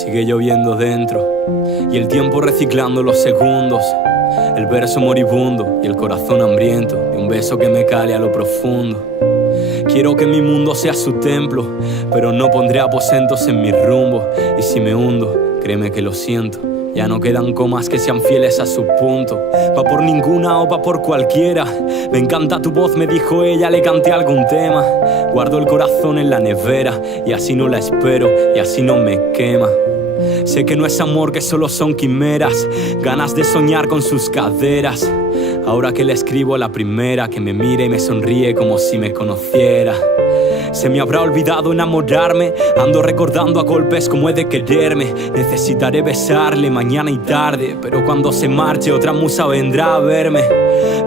Sigue lloviendo dentro y el tiempo reciclando los segundos. El verso moribundo y el corazón hambriento de un beso que me cale a lo profundo. Quiero que mi mundo sea su templo, pero no pondré aposentos en mi rumbo. Y si me hundo, créeme que lo siento. Ya no quedan comas que sean fieles a su punto. Va por ninguna o va por cualquiera. Me encanta tu voz, me dijo ella, le canté algún tema. Guardo el corazón en la nevera y así no la espero y así no me quema. Sé que no es amor, que solo son quimeras, ganas de soñar con sus caderas. Ahora que le escribo a la primera, que me mire y me sonríe como si me conociera. Se me habrá olvidado enamorarme, ando recordando a golpes cómo he de quererme. Necesitaré besarle mañana y tarde, pero cuando se marche otra musa vendrá a verme.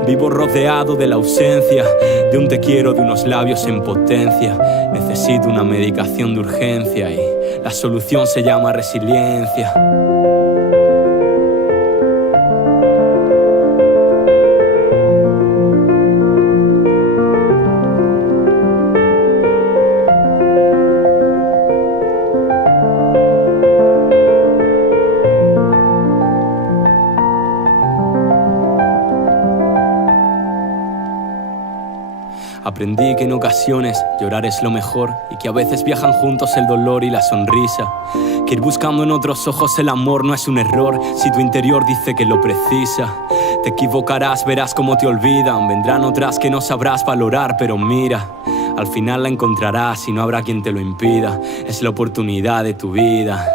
Vivo rodeado de la ausencia, de un te quiero, de unos labios en potencia. Necesito una medicación de urgencia y la solución se llama resiliencia. Aprendí que en ocasiones llorar es lo mejor y que a veces viajan juntos el dolor y la sonrisa. Que ir buscando en otros ojos el amor no es un error si tu interior dice que lo precisa. Te equivocarás, verás cómo te olvidan, vendrán otras que no sabrás valorar, pero mira, al final la encontrarás y no habrá quien te lo impida. Es la oportunidad de tu vida.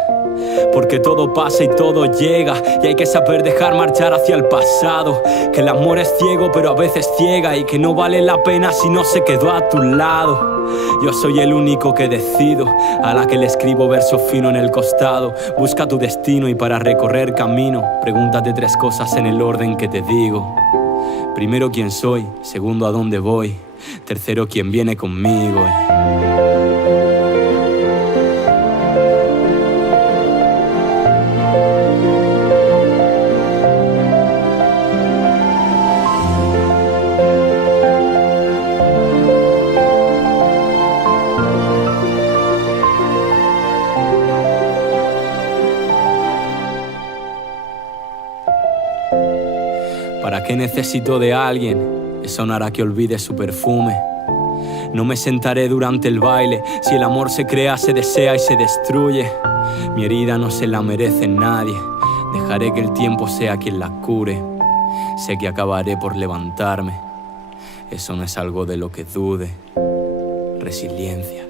Porque todo pasa y todo llega y hay que saber dejar marchar hacia el pasado. Que el amor es ciego pero a veces ciega y que no vale la pena si no se quedó a tu lado. Yo soy el único que decido, a la que le escribo verso fino en el costado. Busca tu destino y para recorrer camino pregúntate 3 cosas en el orden que te digo. Primero, quién soy. Segundo, a dónde voy. Tercero, quién viene conmigo. ¿Para qué necesito de alguien? Eso no hará que olvide su perfume. No me sentaré durante el baile. Si el amor se crea, se desea y se destruye. Mi herida no se la merece nadie. Dejaré que el tiempo sea quien la cure. Sé que acabaré por levantarme. Eso no es algo de lo que dude. Resiliencia.